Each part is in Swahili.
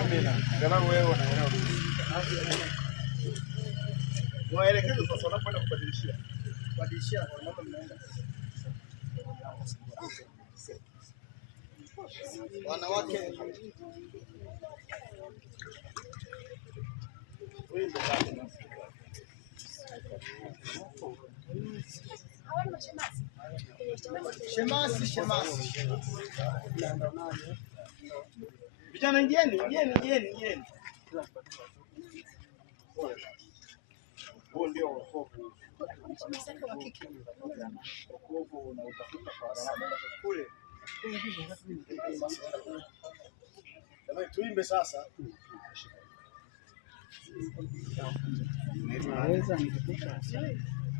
Amina. Galau wewe unaelewa. Waelekezo sasa wanakwenda kubadilishia. Kubadilishia kwa mambo mnaenda. Wanawake Shemasi. Vijana ingieni. Huo ndio wokovu. Wokovu unautafuta kwa haraka. Kule. Tuimbe sasa.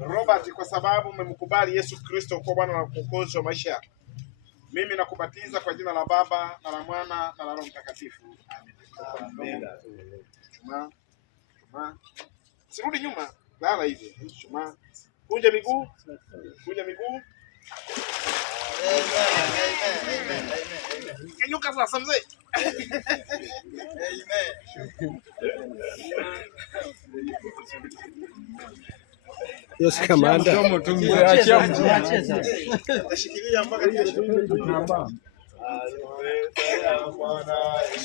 Robert, kwa sababu umemkubali Yesu Kristo kuwa Bwana na Mwokozi wa maisha yako, mimi nakubatiza kwa jina la Baba na la Mwana na la Roho Mtakatifu. Amen. Chuma. Sirudi nyuma. Lala hivi. Chuma. Kunja miguu. Amen. Kenyuka sasa mzee. Amen. Yes, kamanda. Tashikilia mpaka kesho.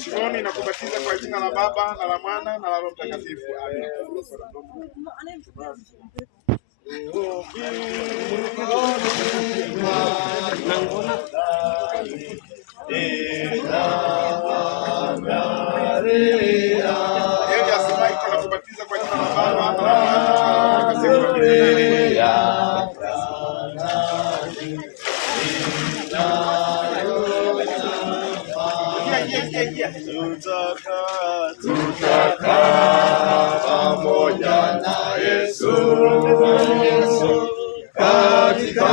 Simoni na kubatiza kwa jina la Baba na la Mwana na la Roho Mtakatifu. Amen. Na kubatiza kwa jina la Baba na la Mwana na la Roho Mtakatifu. Tutakaa pamoja na Yesu katika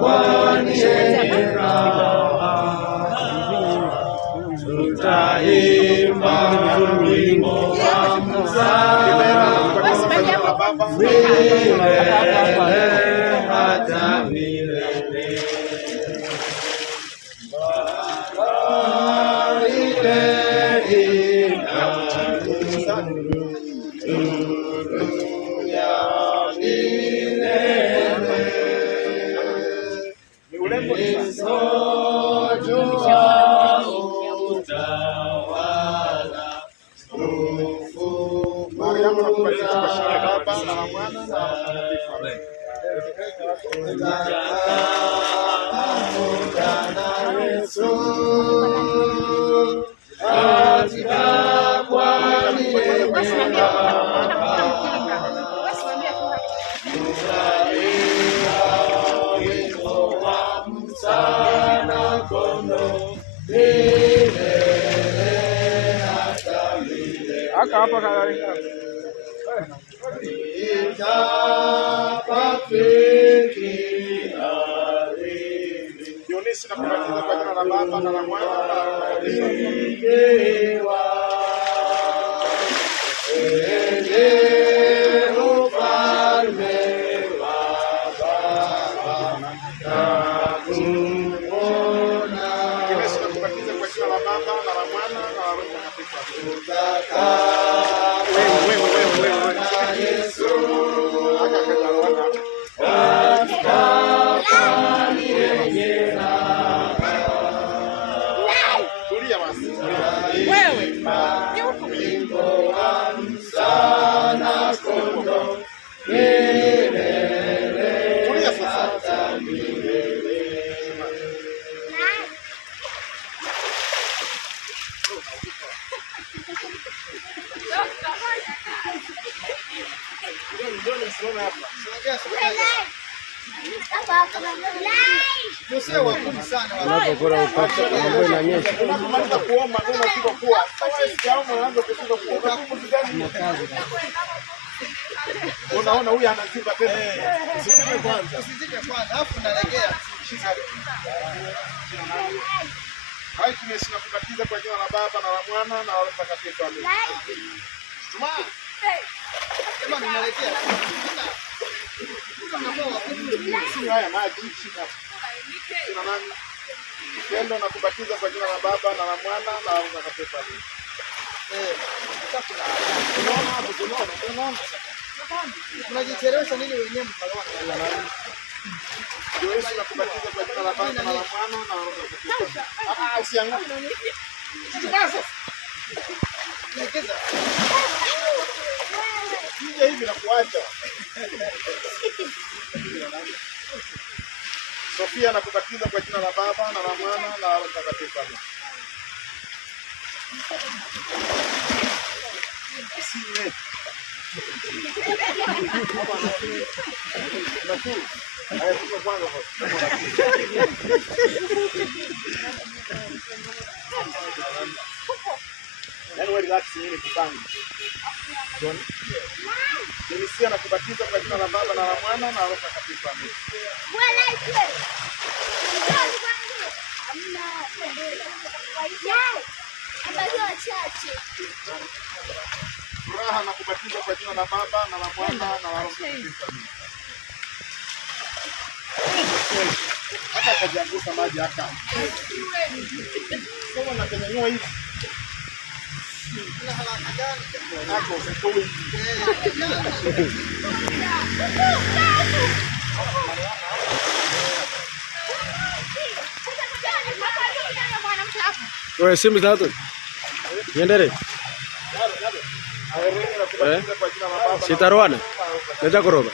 pwani yenye raha, tutaimba wimbo wa milele hata milele. Hapa kadhalika. Dionisi na kubatiza kwa jina la Baba na la Mwana na la Roho Mtakatifu. Unapokula upate mambo inanyesha. Unapomaliza kuomba ndio unafika kuwa. Sijaomba unaanza kufunga kuomba. Unaona huyu anaziba tena. Usizike kwanza. Alafu unalegea. Hai, tumeshinda kubatiza kwa jina la Baba na la Mwana na la Roho Mtakatifu. Amen. Tuma. Kama ninaletea. Haya maji shika. nani? Tendo na kubatiza kwa jina la Baba na la Mwana na la Roho Mtakatifu. Unajichelewesha nini wenyewe mkalona? Yesu na kubatiza kwa jina la Baba na la Mwana na la Roho Mtakatifu. Usianguke. Sasa. Legeza. Sije hivi na kuacha. Sofia na kubatiza kwa jina la Baba na la Mwana na la Roho Mtakatifu. Yaani wewe relax nini kupanga. John. Denisia na kubatiza kwa jina la Baba na la Mwana na la Roho Mtakatifu. Amen. Furaha na kubatiza kwa jina la Baba na la Mwana na la Roho Mtakatifu. Hata kajiangusa maji haka. Soma na kunyanyua hivi. Hapo usitoi. Wewe simu tatu. Niendelee. Awerengi na kubatiza kwa jina la Baba. Sitaruana. Naja koroba.